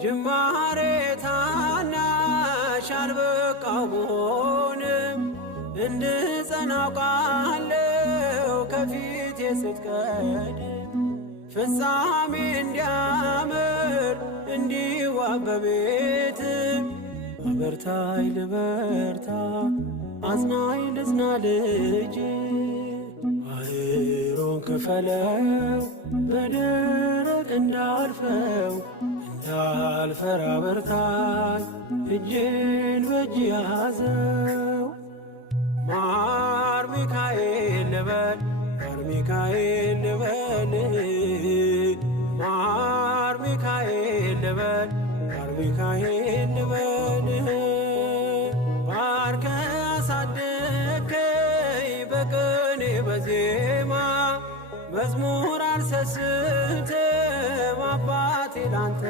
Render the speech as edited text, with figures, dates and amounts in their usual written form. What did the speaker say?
ጅማሬ ታናሽ አልበቃው ብሆንም እንድጸና አውቃለሁ ከፊቴ ስትቀድም ፍጻሜ እንዲያምር እንዲዋብ በቤት አበርታይ ልበርታ አጽናኝ ልጽና ልጅ ባህሩን ክፈለው በደረቅ እንዳልፈው እንዳልፈራ በርታኝ እጄን በእጅ ያዘው ማር ሚካኤል ልበል ማር ሚካኤል ልበል ማር ሚካኤል ልበል ማር ሚካኤል ልበል ባርከ አሳደግከኝ በቅኔ በዜማ መዝሙር አልሰስትም አባቴ ላንተ